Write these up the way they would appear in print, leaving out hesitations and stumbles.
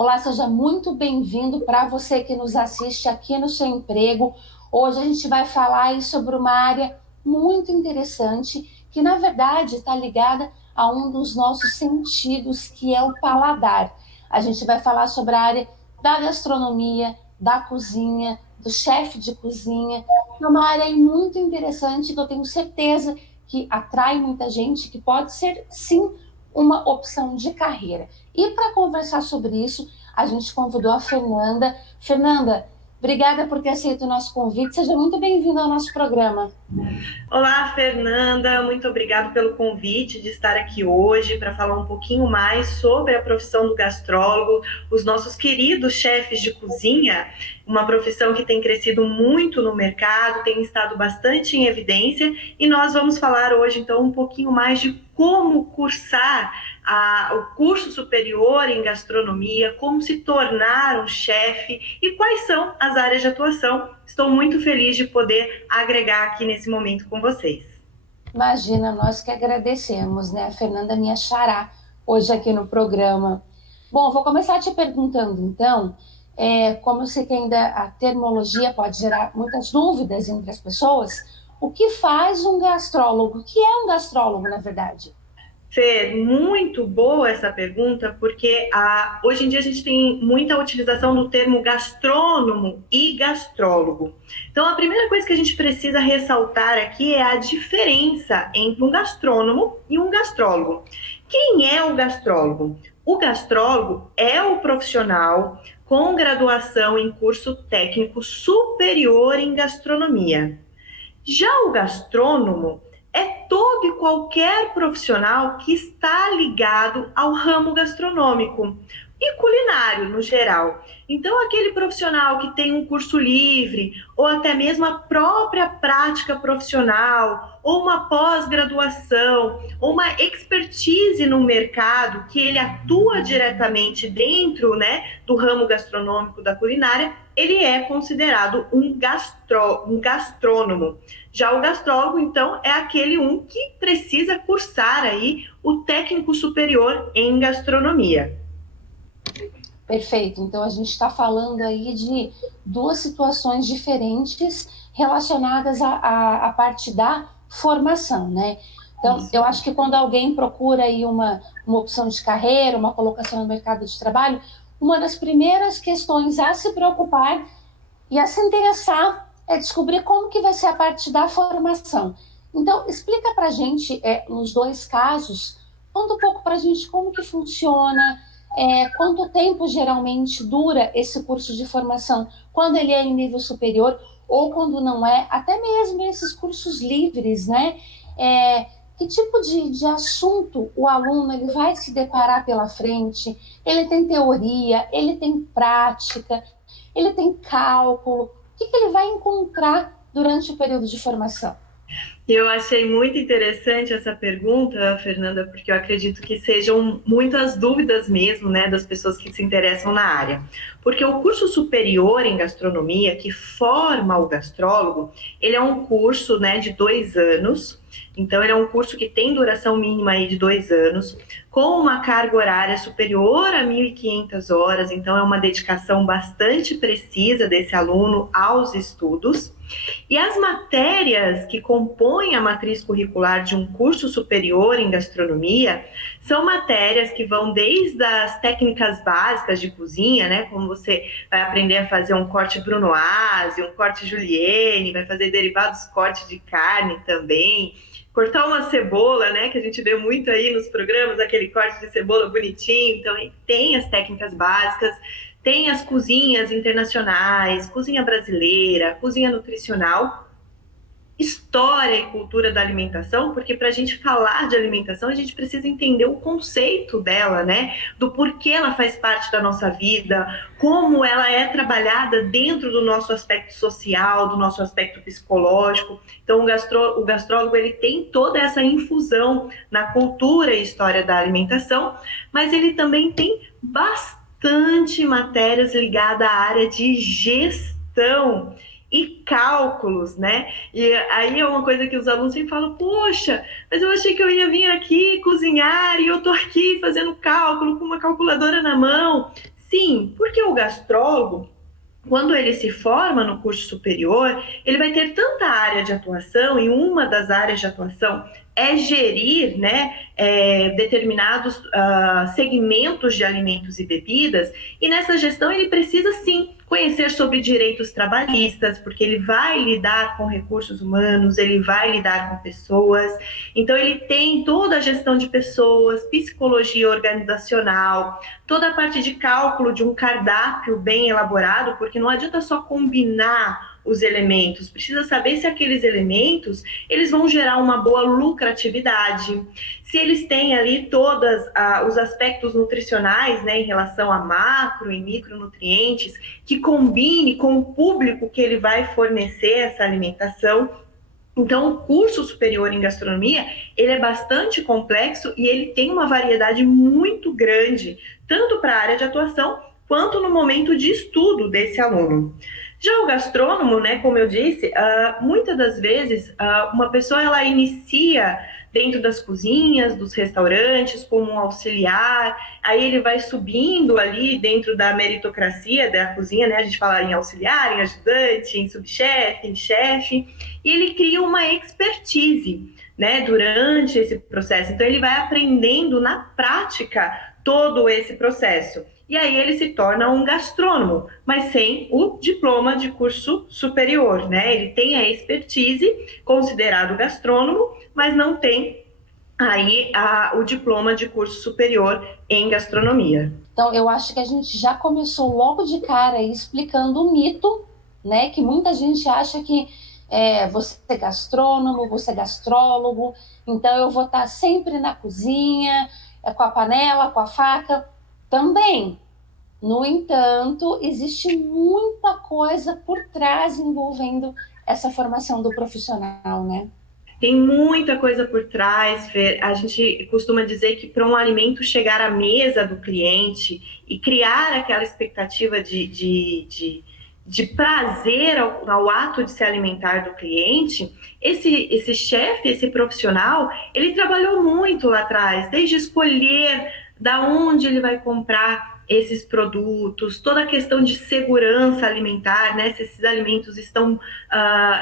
Olá, seja muito bem-vindo para você que nos assiste aqui no Seu Emprego. Hoje a gente vai falar aí sobre uma área muito interessante que, na verdade, está ligada a um dos nossos sentidos, que é o paladar. A gente vai falar sobre a área da gastronomia, da cozinha, do chefe de cozinha. É uma área aí muito interessante que eu tenho certeza que atrai muita gente, que pode ser, sim, uma opção de carreira. E para conversar sobre isso, a gente convidou a Fernanda. Fernanda, obrigada por ter aceito o nosso convite. Seja muito bem-vinda ao nosso programa. Olá, Fernanda, muito obrigado pelo convite de estar aqui hoje para falar um pouquinho mais sobre a profissão do gastrólogo, os nossos queridos chefes de cozinha, uma profissão que tem crescido muito no mercado, tem estado bastante em evidência, e nós vamos falar hoje, então, um pouquinho mais de como cursar o curso superior em gastronomia, como se tornar um chefe e quais são as áreas de atuação. Estou muito feliz de poder agregar aqui nesse momento com vocês. Imagina, nós que agradecemos, né? A Fernanda minha xará hoje aqui no programa. Bom, vou começar te perguntando, então, como eu sei que ainda a termologia pode gerar muitas dúvidas entre as pessoas, o que faz um gastrólogo? O que é um gastrólogo, na verdade? Fê, muito boa essa pergunta, porque hoje em dia a gente tem muita utilização do termo gastrônomo e gastrólogo. Então, a primeira coisa que a gente precisa ressaltar aqui é a diferença entre um gastrônomo e um gastrólogo. Quem é o gastrólogo? O gastrólogo é o profissional com graduação em curso técnico superior em gastronomia. Já o gastrônomo é todo e qualquer profissional que está ligado ao ramo gastronômico e culinário no geral. Então, aquele profissional que tem um curso livre, ou até mesmo a própria prática profissional, ou uma pós-graduação, ou uma expertise no mercado, que ele atua diretamente dentro, né, do ramo gastronômico da culinária, ele é considerado um gastrônomo. Já o gastrólogo, então, é aquele que precisa cursar aí o técnico superior em gastronomia. Perfeito. Então, a gente está falando aí de duas situações diferentes relacionadas à parte da formação, né? Então, Isso. eu acho que quando alguém procura aí uma opção de carreira, uma colocação no mercado de trabalho, uma das primeiras questões a se preocupar e a se interessar é descobrir como que vai ser a parte da formação. Então, explica para a gente, nos dois casos, conta um pouco para a gente como que funciona, quanto tempo geralmente dura esse curso de formação, quando ele é em nível superior ou quando não é, até mesmo esses cursos livres, né? Que tipo de assunto o aluno ele vai se deparar pela frente? Ele tem teoria, ele tem prática, ele tem cálculo, o que ele vai encontrar durante o período de formação? Eu achei muito interessante essa pergunta, Fernanda, porque eu acredito que sejam muitas dúvidas mesmo, né, das pessoas que se interessam na área. Porque o curso superior em gastronomia, que forma o gastrólogo, ele é um curso, né, de 2 anos. Então, ele é um curso que tem duração mínima aí de 2 anos, com uma carga horária superior a 1.500 horas. Então, é uma dedicação bastante precisa desse aluno aos estudos. E as matérias que compõem a matriz curricular de um curso superior em gastronomia são matérias que vão desde as técnicas básicas de cozinha, né? Como você vai aprender a fazer um corte brunoise, um corte julienne, vai fazer derivados corte de carne também, cortar uma cebola, né? Que a gente vê muito aí nos programas, aquele corte de cebola bonitinho. Então, tem as técnicas básicas, tem as cozinhas internacionais, cozinha brasileira, cozinha nutricional, história e cultura da alimentação, porque para a gente falar de alimentação, a gente precisa entender o conceito dela, né? Do porquê ela faz parte da nossa vida, como ela é trabalhada dentro do nosso aspecto social, do nosso aspecto psicológico. Então, o gastrólogo ele tem toda essa infusão na cultura e história da alimentação, mas ele também tem bastante matérias ligadas à área de gestão e cálculos, né? E aí é uma coisa que os alunos sempre falam, poxa, mas eu achei que eu ia vir aqui cozinhar e eu tô aqui fazendo cálculo com uma calculadora na mão. Sim, porque o gastrólogo, quando ele se forma no curso superior, ele vai ter tanta área de atuação, e uma das áreas de atuação é gerir, né, determinados segmentos de alimentos e bebidas, e nessa gestão ele precisa sim conhecer sobre direitos trabalhistas, porque ele vai lidar com recursos humanos, ele vai lidar com pessoas, então ele tem toda a gestão de pessoas, psicologia organizacional, toda a parte de cálculo de um cardápio bem elaborado, porque não adianta só combinar os elementos, precisa saber se aqueles elementos eles vão gerar uma boa lucratividade, se eles têm ali todos os aspectos nutricionais, né, em relação a macro e micronutrientes, que combine com o público que ele vai fornecer essa alimentação. Então, o curso superior em gastronomia, ele é bastante complexo e ele tem uma variedade muito grande, tanto para a área de atuação, quanto no momento de estudo desse aluno. Já o gastrônomo, né, como eu disse, muitas das vezes uma pessoa ela inicia dentro das cozinhas, dos restaurantes, como um auxiliar, aí ele vai subindo ali dentro da meritocracia da cozinha, né, a gente fala em auxiliar, em ajudante, em subchefe, em chefe, e ele cria uma expertise, né, durante esse processo. Então ele vai aprendendo na prática todo esse processo. E aí ele se torna um gastrônomo, mas sem o diploma de curso superior, né? Ele tem a expertise, considerado gastrônomo, mas não tem aí o diploma de curso superior em gastronomia. Então, eu acho que a gente já começou logo de cara aí explicando o mito, né? Que muita gente acha que você é gastrônomo, você é gastrólogo, então eu vou estar sempre na cozinha, com a panela, com a faca. Também. No entanto, existe muita coisa por trás envolvendo essa formação do profissional, né? Tem muita coisa por trás, Fer. A gente costuma dizer que para um alimento chegar à mesa do cliente e criar aquela expectativa de prazer ao ato de se alimentar do cliente, esse chefe, esse profissional, ele trabalhou muito lá atrás, desde escolher da onde ele vai comprar esses produtos, toda a questão de segurança alimentar, né? Se esses alimentos estão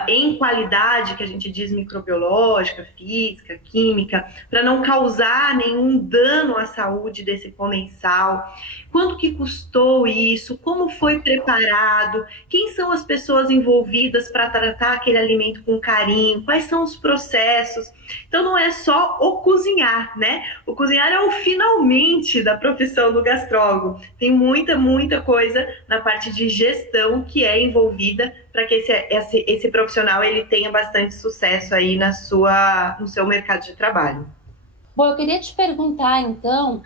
em qualidade, que a gente diz microbiológica, física, química, para não causar nenhum dano à saúde desse comensal. Quanto que custou isso? Como foi preparado? Quem são as pessoas envolvidas para tratar aquele alimento com carinho? Quais são os processos? Então não é só o cozinhar, né? O cozinhar é o finalmente da profissão do gastrólogo. Tem muita coisa na parte de gestão que é envolvida para que esse profissional ele tenha bastante sucesso aí no seu mercado de trabalho. Bom, eu queria te perguntar, então,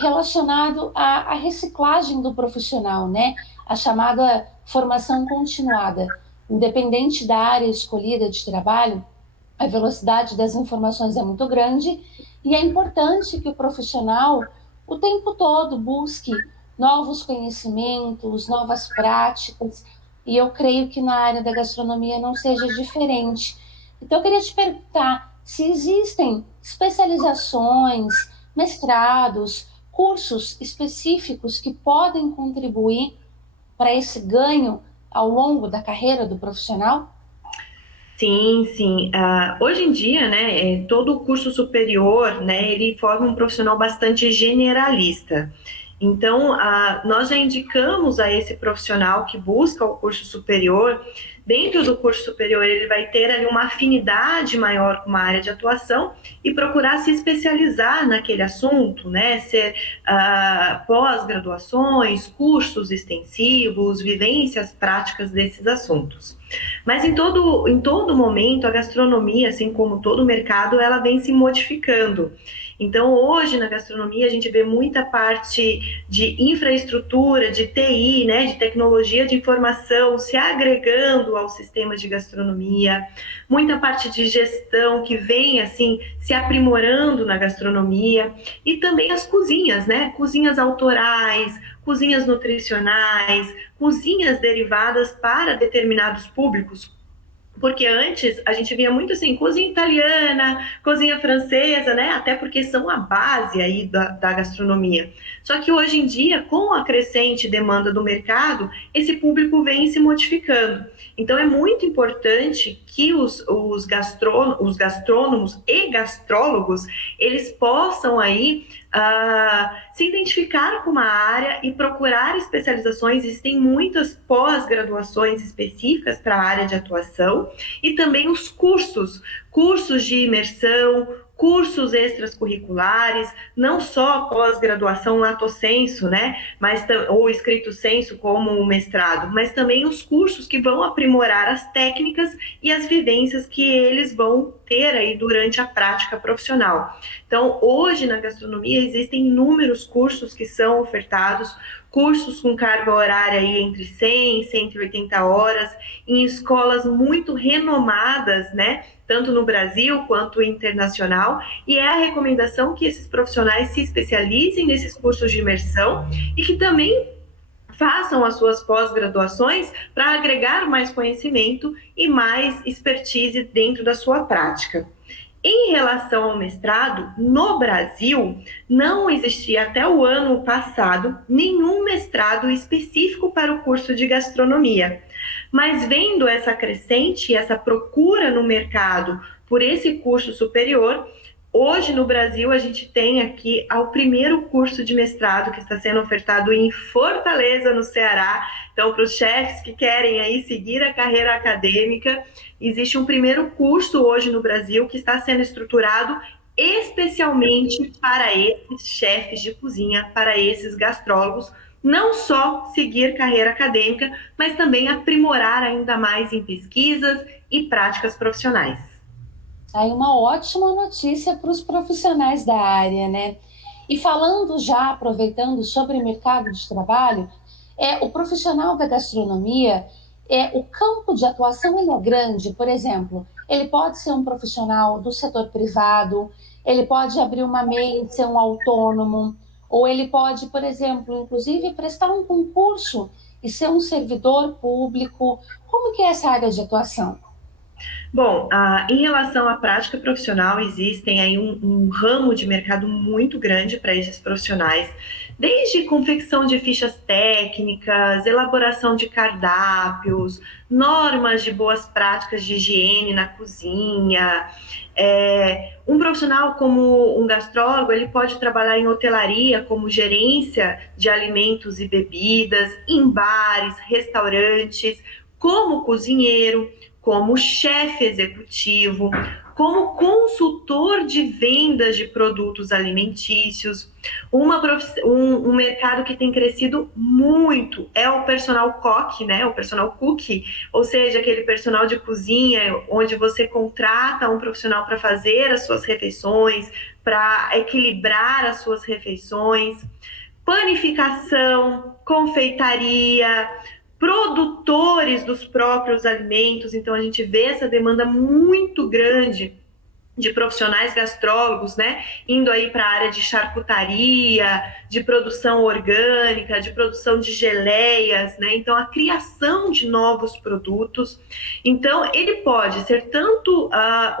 relacionado à reciclagem do profissional, né? A chamada formação continuada. Independente da área escolhida de trabalho, a velocidade das informações é muito grande e é importante que o profissional, o tempo todo, busque novos conhecimentos, novas práticas, e eu creio que na área da gastronomia não seja diferente. Então, eu queria te perguntar se existem especializações, mestrados, cursos específicos que podem contribuir para esse ganho ao longo da carreira do profissional? Sim. Hoje em dia, né, todo o curso superior, né, ele forma um profissional bastante generalista. Então, nós já indicamos a esse profissional que busca o curso superior, dentro do curso superior ele vai ter ali uma afinidade maior com uma área de atuação e procurar se especializar naquele assunto, né? Ser pós-graduações, cursos extensivos, vivências práticas desses assuntos. Mas em todo momento, a gastronomia, assim como todo o mercado, ela vem se modificando. Então, hoje, na gastronomia, a gente vê muita parte de infraestrutura, de TI, né, de tecnologia de informação, se agregando ao sistema de gastronomia, muita parte de gestão que vem, assim, se aprimorando na gastronomia, e também as cozinhas, né, cozinhas autorais, cozinhas nutricionais, cozinhas derivadas para determinados públicos, Porque antes a gente via muito assim, cozinha italiana, cozinha francesa, né? Até porque são a base aí da gastronomia. Só que hoje em dia, com a crescente demanda do mercado, esse público vem se modificando. Então é muito importante que os gastrônomos e gastrólogos, eles possam aí se identificar com uma área e procurar especializações. Existem muitas pós-graduações específicas para a área de atuação e também os cursos de imersão, cursos extracurriculares, não só pós-graduação lato sensu, né, ou escrito sensu como o mestrado, mas também os cursos que vão aprimorar as técnicas e as vivências que eles vão ter aí durante a prática profissional. Então, hoje na gastronomia existem inúmeros cursos que são ofertados, cursos com carga horária aí entre 100 e 180 horas, em escolas muito renomadas, né? Tanto no Brasil quanto internacional, e é a recomendação que esses profissionais se especializem nesses cursos de imersão e que também façam as suas pós-graduações para agregar mais conhecimento e mais expertise dentro da sua prática. Em relação ao mestrado, no Brasil, não existia até o ano passado nenhum mestrado específico para o curso de gastronomia. Mas vendo essa crescente, essa procura no mercado por esse curso superior, hoje no Brasil a gente tem aqui o primeiro curso de mestrado que está sendo ofertado em Fortaleza, no Ceará. Então, para os chefes que querem aí seguir a carreira acadêmica, existe um primeiro curso hoje no Brasil que está sendo estruturado especialmente para esses chefes de cozinha, para esses gastrólogos, não só seguir carreira acadêmica, mas também aprimorar ainda mais em pesquisas e práticas profissionais. Aí uma ótima notícia para os profissionais da área, né? E falando já, aproveitando sobre mercado de trabalho, o profissional da gastronomia, o campo de atuação ele é grande. Por exemplo, ele pode ser um profissional do setor privado, ele pode abrir uma MEI e ser um autônomo, ou ele pode, por exemplo, inclusive prestar um concurso e ser um servidor público. Como que é essa área de atuação? Bom, em relação à prática profissional, existem aí um ramo de mercado muito grande para esses profissionais, desde confecção de fichas técnicas, elaboração de cardápios, normas de boas práticas de higiene na cozinha. Um profissional como um gastrólogo, ele pode trabalhar em hotelaria, como gerência de alimentos e bebidas, em bares, restaurantes, como cozinheiro, como chefe executivo, como consultor de vendas de produtos alimentícios. Um mercado que tem crescido muito é o personal cook, né? O personal cook, ou seja, aquele personal de cozinha onde você contrata um profissional para fazer as suas refeições, para equilibrar as suas refeições. Panificação, confeitaria, produtores dos próprios alimentos. Então a gente vê essa demanda muito grande de profissionais gastrólogos, né, indo aí para a área de charcutaria, de produção orgânica, de produção de geleias, né, então a criação de novos produtos. Então ele pode ser tanto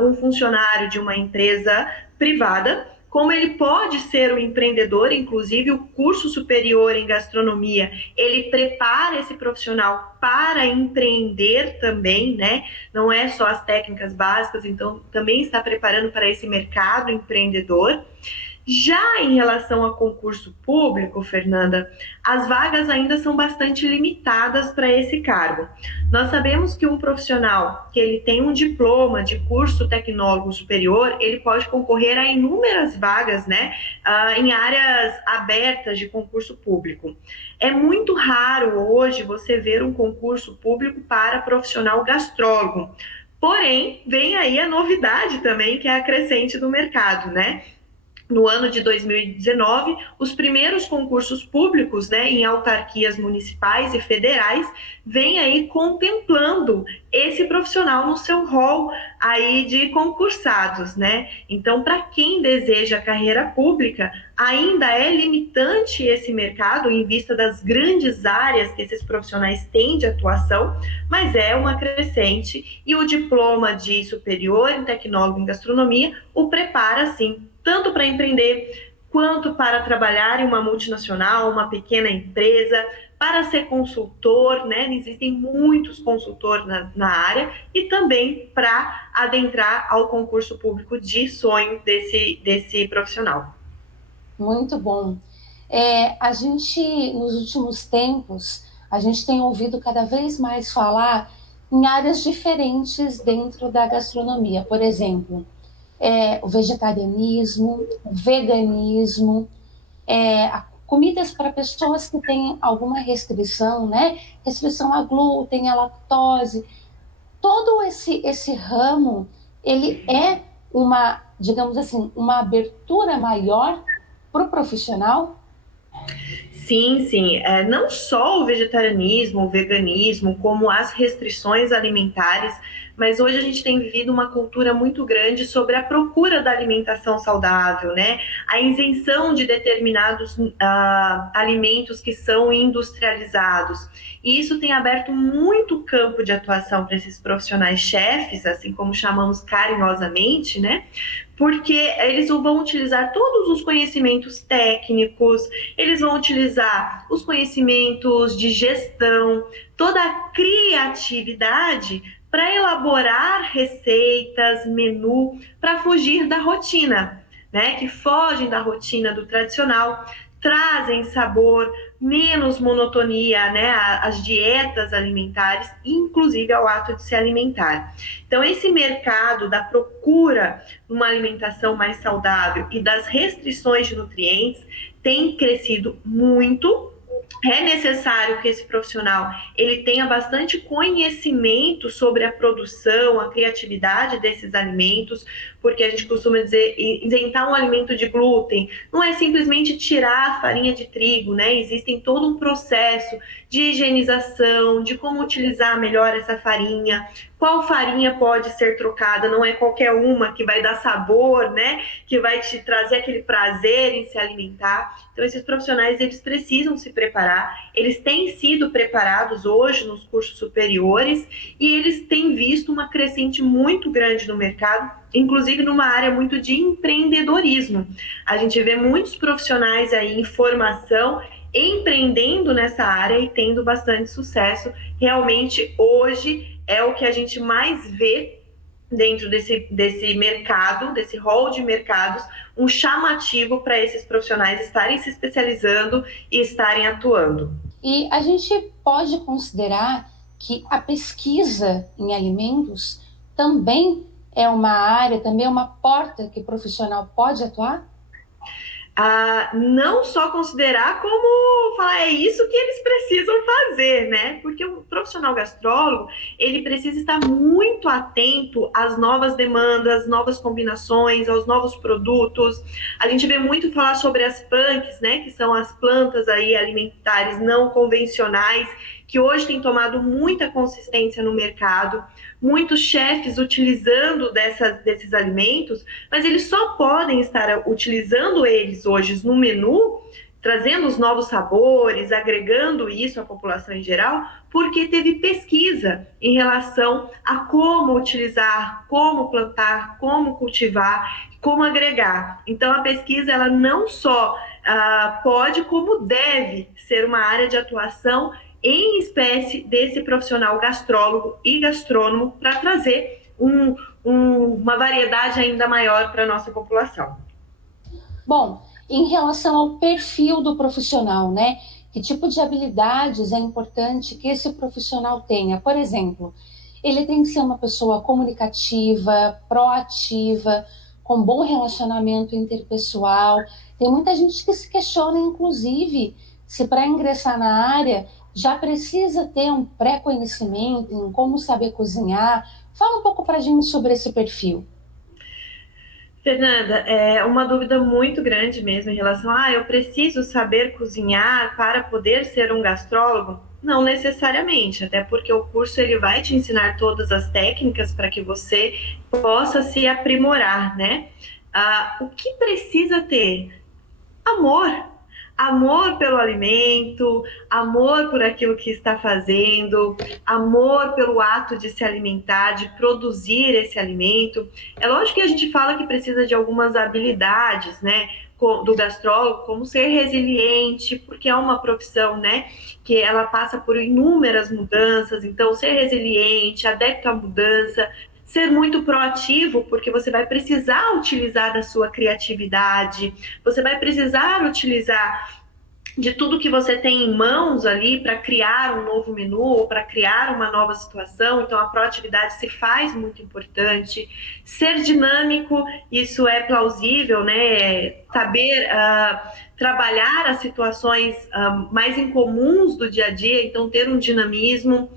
um funcionário de uma empresa privada, como ele pode ser um empreendedor. Inclusive o curso superior em gastronomia, ele prepara esse profissional para empreender também, né? Não é só as técnicas básicas, então também está preparando para esse mercado empreendedor. Já em relação a concurso público, Fernanda, as vagas ainda são bastante limitadas para esse cargo. Nós sabemos que um profissional que ele tem um diploma de curso tecnólogo superior, ele pode concorrer a inúmeras vagas, né, em áreas abertas de concurso público. É muito raro hoje você ver um concurso público para profissional gastrólogo. Porém, vem aí a novidade também, que é a crescente do mercado, né? no ano de 2019, os primeiros concursos públicos, né, em autarquias municipais e federais, vêm aí contemplando esse profissional no seu rol aí de concursados, né? Então, para quem deseja carreira pública, ainda é limitante esse mercado em vista das grandes áreas que esses profissionais têm de atuação, mas é uma crescente e o diploma de superior em tecnólogo em gastronomia o prepara, sim, tanto para empreender, quanto para trabalhar em uma multinacional, uma pequena empresa, para ser consultor, né? Existem muitos consultores na área, e também para adentrar ao concurso público de sonho desse profissional. Muito bom. A gente, nos últimos tempos, a gente tem ouvido cada vez mais falar em áreas diferentes dentro da gastronomia. Por exemplo, o vegetarianismo, o veganismo, comidas para pessoas que têm alguma restrição, né? Restrição a glúten, a lactose. Todo esse ramo, ele é uma, digamos assim, uma abertura maior para o profissional? Sim, sim. Não só o vegetarianismo, o veganismo, como as restrições alimentares, mas hoje a gente tem vivido uma cultura muito grande sobre a procura da alimentação saudável, né? A isenção de determinados alimentos que são industrializados. E isso tem aberto muito campo de atuação para esses profissionais chefes, assim como chamamos carinhosamente, né? Porque eles vão utilizar todos os conhecimentos técnicos, eles vão utilizar os conhecimentos de gestão, toda a criatividade para elaborar receitas, menu, para fugir da rotina, né? Que fogem da rotina do tradicional, trazem sabor, menos monotonia, né? As dietas alimentares, inclusive ao ato de se alimentar. Então, esse mercado da procura uma alimentação mais saudável e das restrições de nutrientes tem crescido muito. É necessário que esse profissional ele tenha bastante conhecimento sobre a produção, a criatividade desses alimentos, porque a gente costuma dizer, isentar um alimento de glúten não é simplesmente tirar a farinha de trigo, né? Existem todo um processo de higienização, de como utilizar melhor essa farinha, qual farinha pode ser trocada, não é qualquer uma que vai dar sabor, né? Que vai te trazer aquele prazer em se alimentar. Então, esses profissionais, eles precisam se preparar, eles têm sido preparados hoje nos cursos superiores e eles têm visto uma crescente muito grande no mercado, inclusive numa área muito de empreendedorismo. A gente vê muitos profissionais aí em formação, empreendendo nessa área e tendo bastante sucesso. Realmente, hoje, é o que a gente mais vê dentro desse mercado, desse rol de mercados, um chamativo para esses profissionais estarem se especializando e estarem atuando. E a gente pode considerar que a pesquisa em alimentos também é uma área, também é uma porta que o profissional pode atuar? Não só considerar, como falar, é isso que eles precisam fazer, né? Porque o profissional gastrólogo, ele precisa estar muito atento às novas demandas, novas combinações, aos novos produtos. A gente vê muito falar sobre as punks, né? Que são as plantas aí alimentares não convencionais, que hoje têm tomado muita consistência no mercado, muitos chefes utilizando desses alimentos, mas eles só podem estar utilizando eles hoje no menu, trazendo os novos sabores, agregando isso à população em geral, porque teve pesquisa em relação a como utilizar, como plantar, como cultivar, como agregar. Então, a pesquisa, ela não só pode, como deve ser uma área de atuação em espécie desse profissional gastrólogo e gastrônomo para trazer uma variedade ainda maior para a nossa população. Bom, em relação ao perfil do profissional, né? Que tipo de habilidades é importante que esse profissional tenha? Por exemplo, ele tem que ser uma pessoa comunicativa, proativa, com bom relacionamento interpessoal. Tem muita gente que se questiona, inclusive, se para ingressar na área já precisa ter um pré-conhecimento em como saber cozinhar. Fala um pouco para a gente sobre esse perfil. Fernanda, é uma dúvida muito grande mesmo em relação a eu preciso saber cozinhar para poder ser um gastrólogo? Não necessariamente, até porque o curso ele vai te ensinar todas as técnicas para que você possa se aprimorar, né? O que precisa ter? Amor. Amor pelo alimento, amor por aquilo que está fazendo, amor pelo ato de se alimentar, de produzir esse alimento. É lógico que a gente fala que precisa de algumas habilidades, né, do gastrólogo, como ser resiliente, porque é uma profissão, né, que ela passa por inúmeras mudanças, então ser resiliente, adepto à mudança, ser muito proativo, porque você vai precisar utilizar da sua criatividade, você vai precisar utilizar de tudo que você tem em mãos ali para criar um novo menu ou para criar uma nova situação. Então, a proatividade se faz muito importante. Ser dinâmico, isso é plausível, né? Saber trabalhar as situações mais incomuns do dia a dia, então ter um dinamismo.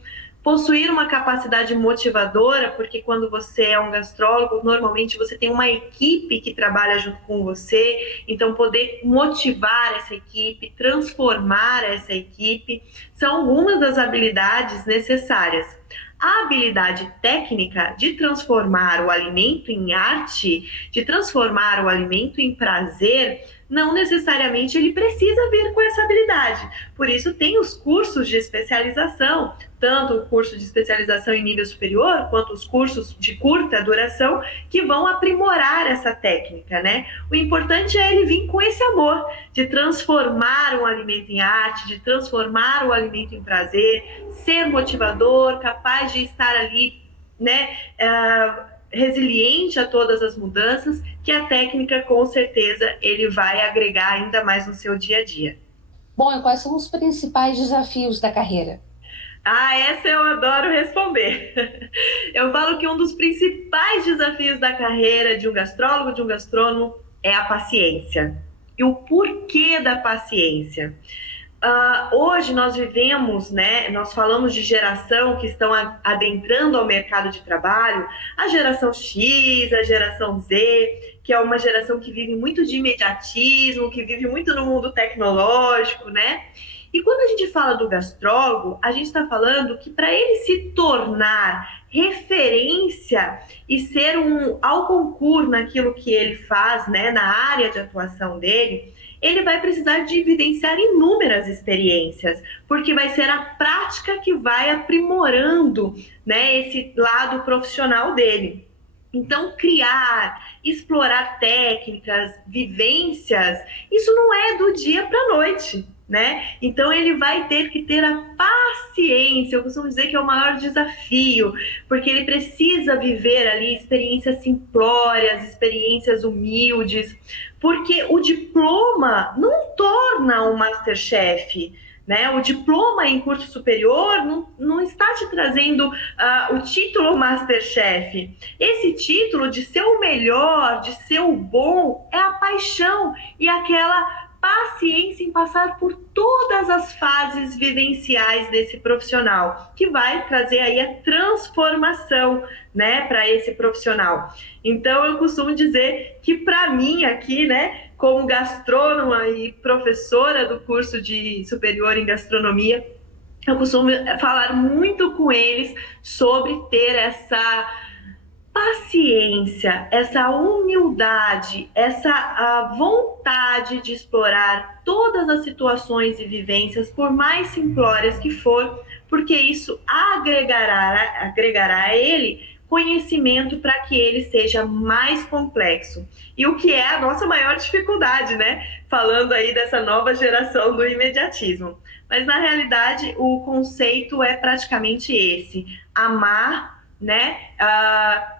Possuir uma capacidade motivadora, porque quando você é um gastrólogo, normalmente você tem uma equipe que trabalha junto com você, então poder motivar essa equipe, transformar essa equipe, são algumas das habilidades necessárias. A habilidade técnica de transformar o alimento em arte, de transformar o alimento em prazer, não necessariamente ele precisa vir com essa habilidade. Por isso tem os cursos de especialização, tanto o curso de especialização em nível superior, quanto os cursos de curta duração, que vão aprimorar essa técnica, né? O importante é ele vir com esse amor de transformar um alimento em arte, de transformar o alimento em prazer, ser motivador, capaz de estar ali, né? Resiliente a todas as mudanças, que a técnica, com certeza, ele vai agregar ainda mais no seu dia a dia. Bom, e quais são os principais desafios da carreira? Essa eu adoro responder. Eu falo que um dos principais desafios da carreira de um gastrólogo, de um gastrônomo, é a paciência. E o porquê da paciência? Hoje nós vivemos, né? Nós falamos de geração que estão adentrando ao mercado de trabalho, a geração X, a geração Z, que é uma geração que vive muito de imediatismo, que vive muito no mundo tecnológico, né? E quando a gente fala do gastrólogo, a gente está falando que para ele se tornar referência e ser ao concurso naquilo que ele faz, né, na área de atuação dele, ele vai precisar de evidenciar inúmeras experiências, porque vai ser a prática que vai aprimorando, né, esse lado profissional dele. Então, criar, explorar técnicas, vivências, isso não é do dia para a noite, né? Então, ele vai ter que ter a paciência, eu costumo dizer que é o maior desafio, porque ele precisa viver ali experiências simplórias, experiências humildes, porque o diploma não torna um Masterchef, né? O diploma em curso superior não está te trazendo o título Masterchef. Esse título de ser o melhor, de ser o bom, é a paixão e aquela paciência em passar por todas as fases vivenciais desse profissional, que vai trazer aí a transformação, né, para esse profissional. Então, eu costumo dizer que, para mim, aqui, né, como gastrônoma e professora do curso de superior em gastronomia, eu costumo falar muito com eles sobre ter essa paciência, essa humildade, essa vontade de explorar todas as situações e vivências, por mais simplórias que for, porque isso agregará a ele conhecimento para que ele seja mais complexo. E o que é a nossa maior dificuldade, né? Falando aí dessa nova geração do imediatismo. Mas na realidade, o conceito é praticamente esse: amar, né?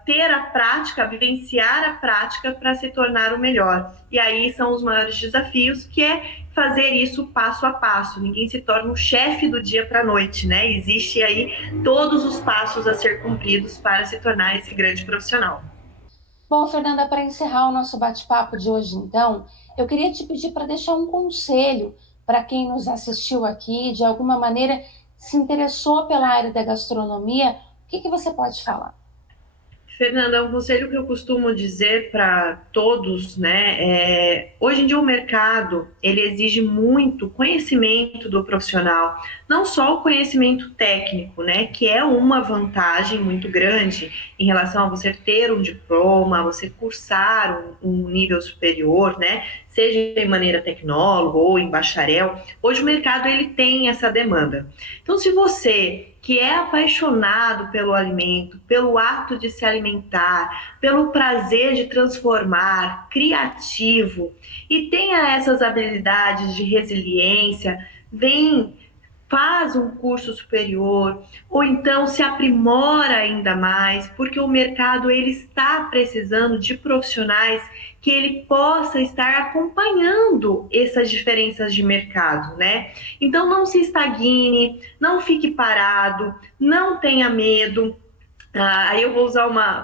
Ter a prática, vivenciar a prática para se tornar o melhor. E aí são os maiores desafios, que é fazer isso passo a passo. Ninguém se torna um chefe do dia para a noite, né? Existe aí todos os passos a ser cumpridos para se tornar esse grande profissional. Bom, Fernanda, para encerrar o nosso bate-papo de hoje, então, eu queria te pedir para deixar um conselho para quem nos assistiu aqui, de alguma maneira se interessou pela área da gastronomia. O que você pode falar? Fernanda, um conselho que eu costumo dizer para todos, né, hoje em dia o mercado, ele exige muito conhecimento do profissional, não só o conhecimento técnico, né, que é uma vantagem muito grande em relação a você ter um diploma, você cursar um nível superior, né, seja em maneira tecnólogo ou em bacharel. Hoje o mercado, ele tem essa demanda. Então, se você que é apaixonado pelo alimento, pelo ato de se alimentar, pelo prazer de transformar, criativo, e tenha essas habilidades de resiliência, vem, faz um curso superior, ou então se aprimora ainda mais, porque o mercado ele está precisando de profissionais que ele possa estar acompanhando essas diferenças de mercado, né? Então não se estagne, não fique parado, não tenha medo. Aí eu vou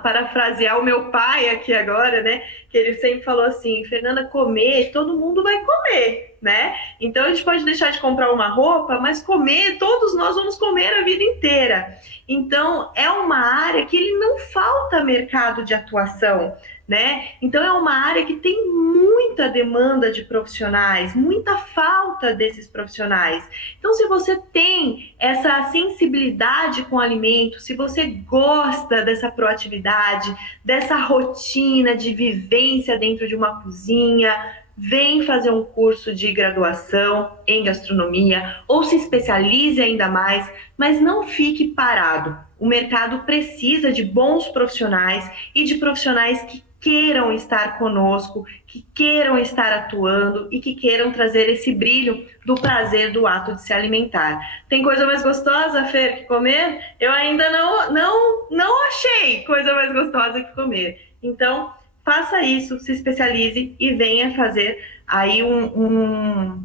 parafrasear o meu pai aqui agora, né? Que ele sempre falou assim, Fernanda, comer, todo mundo vai comer, né? Então a gente pode deixar de comprar uma roupa, mas comer, todos nós vamos comer a vida inteira. Então é uma área que ele não falta mercado de atuação, né? Então é uma área que tem muita demanda de profissionais, muita falta desses profissionais. Então, se você tem essa sensibilidade com o alimento, se você gosta dessa proatividade, dessa rotina de vivência dentro de uma cozinha, vem fazer um curso de graduação em gastronomia ou se especialize ainda mais, mas não fique parado. O mercado precisa de bons profissionais e de profissionais que queiram estar conosco, que queiram estar atuando e que queiram trazer esse brilho do prazer do ato de se alimentar. Tem coisa mais gostosa, Fer, que comer? Eu ainda não achei coisa mais gostosa que comer. Então, faça isso, se especialize e venha fazer aí um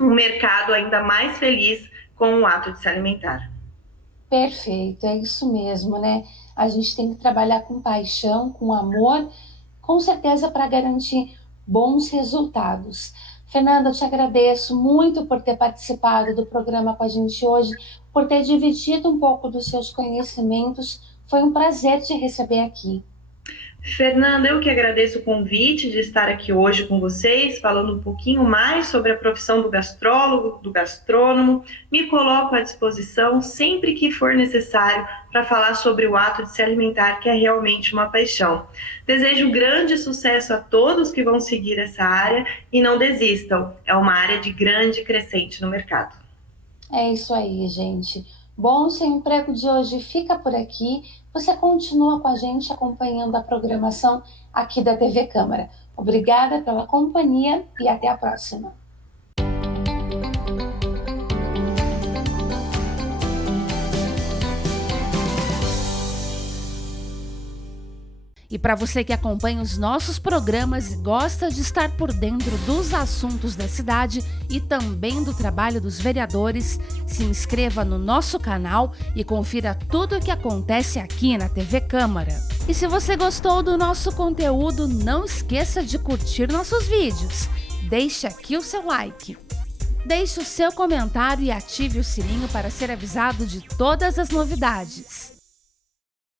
mercado ainda mais feliz com o ato de se alimentar. Perfeito, é isso mesmo, né? A gente tem que trabalhar com paixão, com amor, com certeza para garantir bons resultados. Fernanda, eu te agradeço muito por ter participado do programa com a gente hoje, por ter dividido um pouco dos seus conhecimentos. Foi um prazer te receber aqui. Fernanda, eu que agradeço o convite de estar aqui hoje com vocês, falando um pouquinho mais sobre a profissão do gastrólogo, do gastrônomo. Me coloco à disposição sempre que for necessário para falar sobre o ato de se alimentar, que é realmente uma paixão. Desejo grande sucesso a todos que vão seguir essa área e não desistam. É uma área de grande crescente no mercado. É isso aí, gente. Bom, seu emprego de hoje fica por aqui. Você continua com a gente acompanhando a programação aqui da TV Câmara. Obrigada pela companhia e até a próxima. E para você que acompanha os nossos programas e gosta de estar por dentro dos assuntos da cidade e também do trabalho dos vereadores, se inscreva no nosso canal e confira tudo o que acontece aqui na TV Câmara. E se você gostou do nosso conteúdo, não esqueça de curtir nossos vídeos. Deixe aqui o seu like. Deixe o seu comentário e ative o sininho para ser avisado de todas as novidades.